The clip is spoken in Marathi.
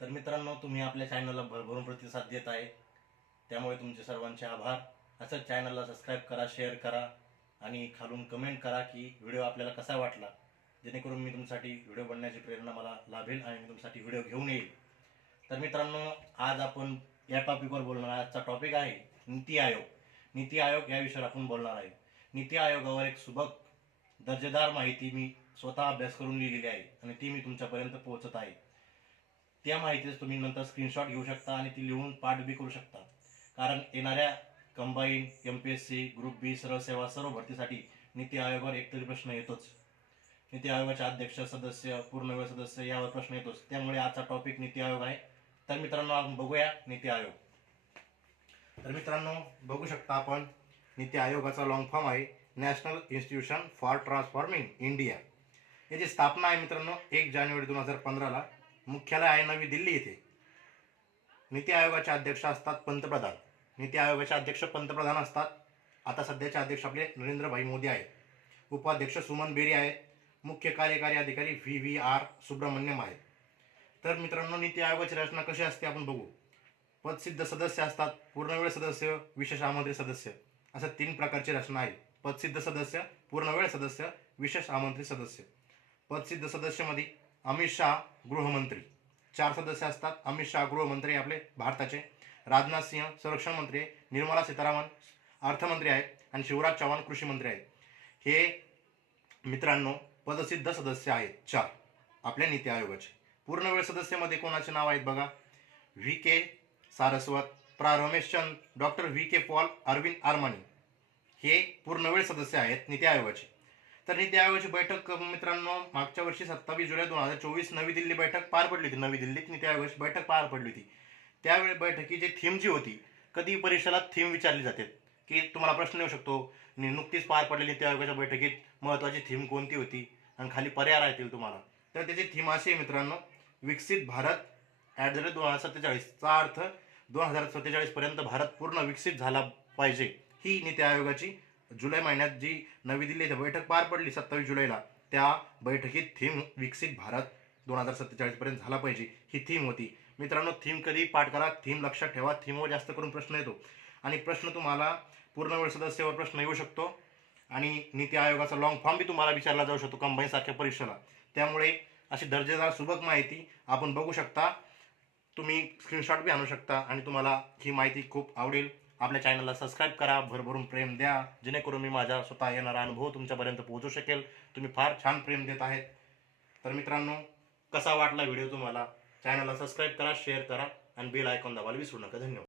तर मित्रांनो, तुम्ही आपल्या चॅनलला भरभरून प्रतिसाद देत आहे, त्यामुळे तुमचे सर्वांचे आभार. असंच चॅनलला सबस्क्राईब करा, शेअर करा आणि खालून कमेंट करा की व्हिडिओ आपल्याला कसा वाटला, जेणेकरून मी तुमच्यासाठी व्हिडिओ बनवण्याची प्रेरणा मला लाभेल आणि मी तुमच्यासाठी व्हिडिओ घेऊन येईल. तर मित्रांनो, आज आपण या टॉपिकवर बोलणार आहे. आजचा टॉपिक आहे नीती आयोग. नीती आयोग या विषयावर आपण बोलणार आहे. नीती आयोगावर एक सुबक दर्जेदार माहिती मी स्वतः अभ्यास करून लिहिलेली आहे आणि ती मी तुमच्यापर्यंत पोहोचत आहे. त्या माहितीच तुम्ही नंतर स्क्रीनशॉट घेऊ शकता आणि ती लिहून पाठ बी करू शकता. कारण येणाऱ्या कंबाईन, MPSC, ग्रुप बी, सरळ सेवा सर्व भरतीसाठी नीती आयोगावर एकतरी प्रश्न येतोच. नीती आयोगाचे अध्यक्ष, सदस्य, पूर्णवेळ सदस्य यावर प्रश्न येतोच. त्यामुळे आजचा टॉपिक नीती आयोग आहे. तर मित्रांनो, आपण बघूया नीती आयोग. तर मित्रांनो, बघू शकता आपण नीती आयोगाचा लॉंग फॉर्म आहे national institution for transforming India. याची स्थापना आहे मित्रांनो 1 जानेवारी 2015ला. मुख्यालय आहे नवी दिल्ली येथे. नीती आयोगाचे अध्यक्ष असतात पंतप्रधान. नीती आयोगाचे अध्यक्ष पंतप्रधान असतात. आता सध्याचे अध्यक्ष आपले नरेंद्रभाई मोदी आहेत. उपाध्यक्ष सुमन बेरी आहेत. मुख्य कार्यकारी अधिकारी VVR सुब्रमण्यम आहेत. तर मित्रांनो, नीती आयोगाची रचना कशी असते आपण बघू. पदसिद्ध सदस्य असतात, पूर्णवेळ सदस्य, विशेष आमंत्रित सदस्य, असं 3 प्रकारची रचना आहे. पदसिद्ध सदस्य, पूर्णवेळ सदस्य, विशेष आमंत्रित सदस्य. पदसिद्ध सदस्यामध्ये अमित शाह गृहमंत्री 4 सदस्य असतात. अमित शाह गृहमंत्री आपले भारताचे. राजनाथ सिंह संरक्षण मंत्री, निर्मला सीतारामन अर्थमंत्री आहेत आणि शिवराज चौहान कृषी मंत्री आहेत. हे मित्रांनो पदसिद्ध सदस्य आहेत 4 आपल्या नीती आयोगाचे. पूर्णवेळ सदस्यामध्ये कोणाचे नाव आहेत बघा. VK सारस्वत, प्रा रमेशचंद, डॉक्टर VK पॉल, अरविंद आरमानी हे पूर्णवेळ सदस्य आहेत नीती आयोगाचे. तर नीती आयोगाची बैठक मित्रांनो मागच्या वर्षी 27 जुलै 2024 नवी दिल्ली बैठक पार पडली होती. नवी दिल्लीत नीती आयोगाची बैठक पार पडली होती. त्यावेळी बैठकीची थीम जी होती, कधी परीक्षेला थीम विचारली जाते की तुम्हाला प्रश्न येऊ शकतो, नुकतीच पार पडलेली नीती आयोगाच्या बैठकीत महत्त्वाची थीम कोणती होती आणि खाली पर्याय राहतील तुम्हाला. तर त्याची थीम अशी आहे मित्रांनो, विकसित भारत @2047 चा अर्थ 2047 पर्यंत भारत पूर्ण विकसित झाला पाहिजे. ही नीती आयोगाची जुलै महिन्यात जी नवी दिल्ली येथे बैठक पार पडली 27 जुलैला, त्या बैठकीत थीम विकसित भारत 2047 पर्यंत झाला पाहिजे ही थीम होती. मित्रांनो, थीम कधी पाठ करा, थीम लक्षात ठेवा. थीमवर जास्त करून प्रश्न येतो आणि प्रश्न तुम्हाला पूर्णवेळ सदस्यावर प्रश्न येऊ शकतो आणि नीती आयोगाचा लॉंग फॉर्म बी तुम्हाला विचारला जाऊ शकतो कंबाईन सारख्या परीक्षेला. त्यामुळे अशी दर्जेदार सुबक माहिती आपण बघू शकता. तुम्ही स्क्रीनशॉट बी आणू शकता आणि तुम्हाला ही माहिती खूप आवडेल. आपल्या चॅनलला सबस्क्राईब करा, भरभरून प्रेम द्या, जेणेकरून मी माझा स्वतः येणारा अनुभव तुमच्यापर्यंत पोहोचू शकेल. तुम्ही फार छान प्रेम देत आहेत. तर मित्रांनो, कसा वाटला व्हिडिओ तुम्हाला? चॅनलला सबस्क्राईब करा, शेअर करा आणि बेल आयकॉन दाबायला विसरू नका. धन्यवाद.